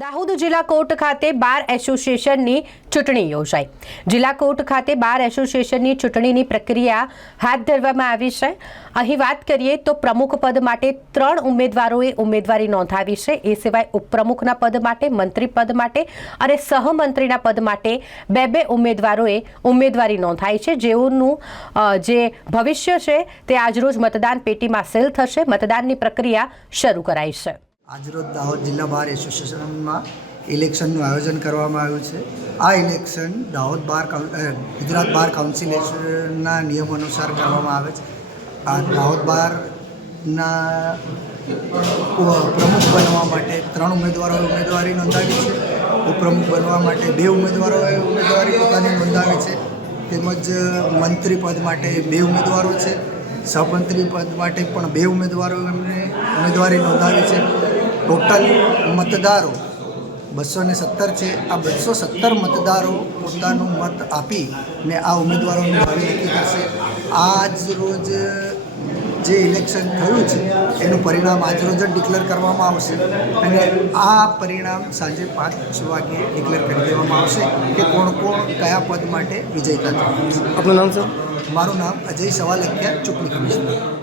દાહોદ જિલ્લા કોર્ટ ખાતે બાર એસોસિએશનની ચૂંટણી યોજાઈ. જિલ્લા કોર્ટ ખાતે બાર એસોસિએશનની ચૂંટણીની પ્રક્રિયા હાથ ધરવામાં આવી છે. અહીં વાત કરીએ તો પ્રમુખ પદ માટે ત્રણ ઉમેદવારોએ ઉમેદવારી નોંધાવી છે. એ સિવાય ઉપપ્રમુખના પદ માટે, મંત્રી પદ માટે અને સહમંત્રીના પદ માટે બે બે ઉમેદવારોએ ઉમેદવારી નોંધાઈ છે. જેઓનું જે ભવિષ્ય છે તે આજરોજ મતદાન પેટીમાં સેલ થશે. મતદાનની પ્રક્રિયા શરૂ કરાઈ છે. આજરોજ દાહોદ જિલ્લા બાર એસોસિએશનમાં ઇલેક્શનનું આયોજન કરવામાં આવ્યું છે. આ election Dahod bar Gujarat bar કાઉન્સિલેશનના નિયમ અનુસાર કરવામાં આવે છે. આ દાહોદ બારના પ્રમુખ બનવા માટે ત્રણ ઉમેદવારોએ ઉમેદવારી નોંધાવી છે. ઉપપ્રમુખ બનવા માટે બે ઉમેદવારોએ ઉમેદવારી પોતાની નોંધાવી છે. તેમજ મંત્રી પદ માટે બે ઉમેદવારો છે. સહમંત્રી પદ માટે પણ બે ઉમેદવારો એમને ઉમેદવારી નોંધાવી છે. ટોટલ મતદારો બસો ને સત્તર છે. આ બસો સત્તર મતદારો પોતાનું મત આપી ને આ ઉમેદવારોનું ભાવિ નક્કી કરશે. આજ રોજ જે ઇલેક્શન થયું છે એનું પરિણામ આજ રોજ જ ડિક્લેર કરવામાં આવશે. અને આ પરિણામ સાંજે પાંચ વાગે ડિક્લેર કરી દેવામાં આવશે કે કોણ કોણ કયા પદ માટે વિજેતા થયું. આપનું નામ સર? મારું નામ અજય સવાલખ્યા ચૂંટણી કમિશનર.